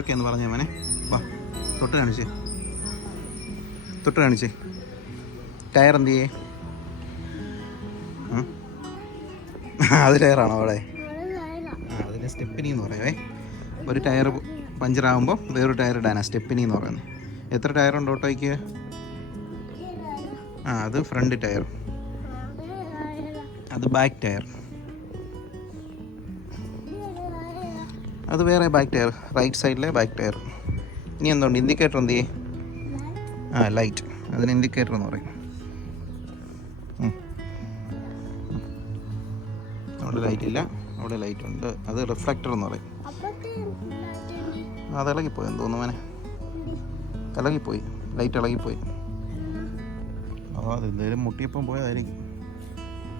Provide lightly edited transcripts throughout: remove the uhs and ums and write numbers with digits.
Okay എന്ന് പറഞ്ഞേ മോനെ. വാ തൊട്ട് കാണിച്ചേ. ടയർ എന്ത് ചെയ്യേ? അത് ടയറാണോ അവിടെ? അതിന് സ്റ്റെപ്പിനി എന്ന് പറയുവേ. ഒരു ടയർ പഞ്ചറാകുമ്പോൾ വേറൊരു ടയർ ഇടാനാണ് സ്റ്റെപ്പിനി എന്ന് പറയുന്നത്. എത്ര ടയറുണ്ട് ഓട്ടോയ്ക്ക്? അത് ഫ്രണ്ട് ടയർ, അത് ബാക്ക് ടയർ, അത് വേറെ ബാക്ക് ടയർ, റൈറ്റ് സൈഡിലെ ബാക്ക് ടയർ. ഇനി എന്തുണ്ട്? ഇൻഡിക്കേറ്റർ എന്ത് ചെയ്യേ? ലൈറ്റ്, അതിന് ഇൻഡിക്കേറ്റർ എന്ന് പറയും. അവിടെ ലൈറ്റ് ഇല്ല, അവിടെ ലൈറ്റ് ഉണ്ട്, അത് റിഫ്ലക്ടർ എന്ന് പറയും. അത് ഇളകിപ്പോയി എന്ന് തോന്നുന്നു മോനെ, ഇളകിപ്പോയി, ലൈറ്റ് ഇളകിപ്പോയി. അത് എന്തെങ്കിലും മുട്ടിയപ്പം പോയതായിരിക്കും.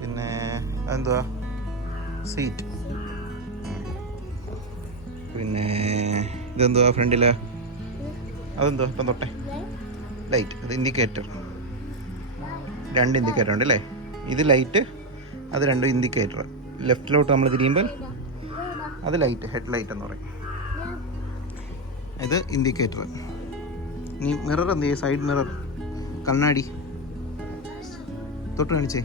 പിന്നെ അതെന്തുവാ? സീറ്റ്. പിന്നെ ഇതെന്തുവാ ഫ്രണ്ടിൽ? അതെന്തുവാ ഇപ്പം തൊട്ടേ? ലൈറ്റ്, അത് ഇൻഡിക്കേറ്റർ. 2 ഇൻഡിക്കേറ്റർ ഉണ്ട് അല്ലേ? ഇത് ലൈറ്റ്, അത് 2 ഇൻഡിക്കേറ്റർ. ലെഫ്റ്റിലോട്ട് നമ്മൾ തിരിയുമ്പോൾ അത് ലൈറ്റ്, ഹെഡ് ലൈറ്റ് എന്ന് പറയും. ഇത് ഇൻഡിക്കേറ്റർ. ഇനി മിറർ എന്ത് ചെയ്യും? സൈഡ് മിറർ, കണ്ണാടി. തൊട്ട് കാണിച്ചേ.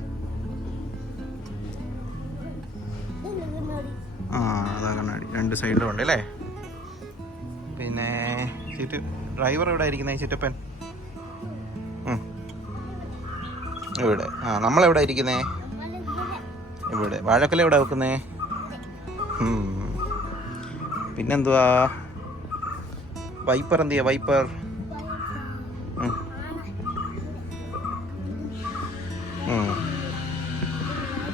അതാ കണ്ണാടി, 2 സൈഡിലും ഉണ്ട് അല്ലേ? പിന്നെ സീറ്റ്, ഡ്രൈവർ എവിടെ ഇരിക്കുന്നത്? ചിറ്റപ്പൻ ഇവിടെ. നമ്മളെവിടെ ഇരിക്കുന്നേ? ഇവിടെ. വാഴക്കല എവിടെ വെക്കുന്നേ? പിന്നെന്തുവാ? വൈപ്പർ എന്ത് ചെയ്യാ? വൈപ്പർ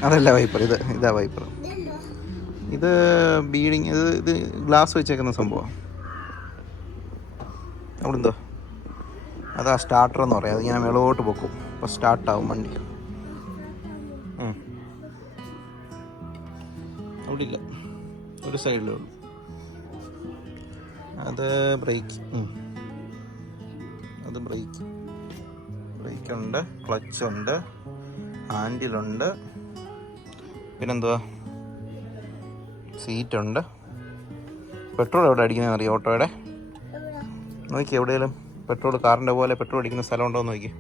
അതല്ല വൈപ്പർ, ഇതാ വൈപ്പർ. ഇത് ബീഡിങ്, ഇത് ഗ്ലാസ് വെച്ചേക്കുന്ന സംഭവം. അവിടെ എന്തോ? അതാ സ്റ്റാർട്ടർ എന്ന് പറയാം. അത് ഇങ്ങനെ മേളോട്ട് പൊക്കും, അപ്പോൾ സ്റ്റാർട്ടാവും വണ്ടി. അവിടെ ഇല്ല, ഒരു സൈഡിലേ ഉള്ളൂ. അത് ബ്രേക്ക്, അത് ബ്രേക്കുണ്ട്, ക്ലച്ചുണ്ട്, ഹാൻഡിലുണ്ട്. പിന്നെന്തുവാ? സീറ്റുണ്ട്. പെട്രോൾ എവിടെ അടിക്കുന്നതെന്ന് അറിയാം ഓട്ടോയുടെ? നോക്കി, എവിടെയെങ്കിലും പെട്രോൾ, കാറിൻ്റെ പോലെ പെട്രോൾ അടിക്കുന്ന സ്ഥലം ഉണ്ടോ എന്ന് നോക്കി.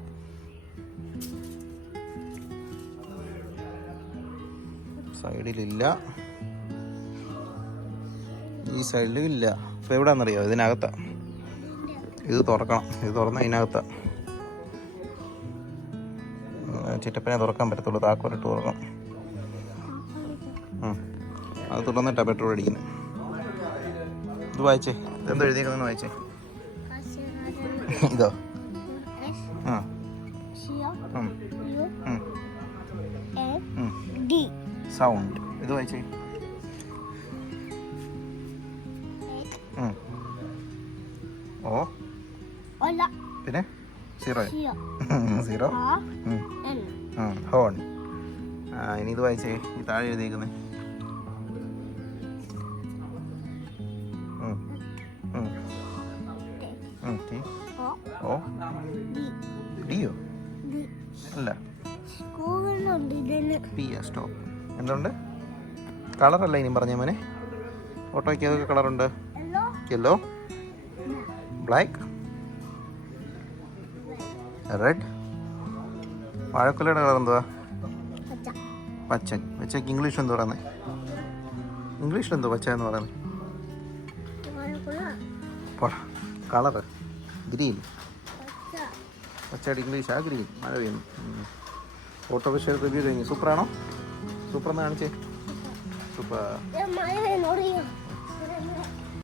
സൈഡിലില്ല, ഈ സൈഡിലും ഇല്ല. ഇപ്പോൾ എവിടെയാണെന്നറിയാമോ? ഇതിനകത്താണ്. ഇത് തുറക്കണം, ഇത് തുറന്നാൽ ഇതിനകത്താണ്. ചിറ്റപ്പനെ തുറക്കാൻ പറ്റത്തുള്ളൂ, താക്കോലിട്ട് തുറക്കണം. അത് തുറന്നിട്ടാണ് പെട്രോൾ അടിക്കുന്നത്. ഇത് വായിച്ചേ, ഇതെന്തോ എഴുതിയേക്കുന്നതെന്ന് വായിച്ചേ. ഇതോ? സൗണ്ട്. ഇത് വായിച്ചേ. ഓ, പിന്നെ 0 ഹോൺ. ഇനി ഇത് വായിച്ചേ, ഈ താഴെ എഴുതിയേക്കുന്നേ. ഡിയോ അല്ല, സ്റ്റോപ്പ്. എന്തുണ്ട്? കളറല്ല ഇനി പറഞ്ഞ മോനെ. ഓട്ടോയ്ക്ക് ഏതൊക്കെ കളറുണ്ട്? Yellow, black, red. വാഴക്കുലയുടെ കളർ എന്തുവാ? പച്ച. പച്ചയ്ക്ക് ഇംഗ്ലീഷ് എന്ത് പറയുന്നത്? ഇംഗ്ലീഷിൽ എന്തോ പച്ച എന്ന് പറയുന്നത്? Colour green. പച്ചയുടെ ഇംഗ്ലീഷ് ഗ്രീൻ. മഴ പെയ്യുന്നു. ഓട്ടോ പക്ഷേ റിവ്യൂ കഴിഞ്ഞു. സൂപ്പറാണോ? സൂപ്പർ എന്ന് കാണിച്ചേ. സൂപ്പർ.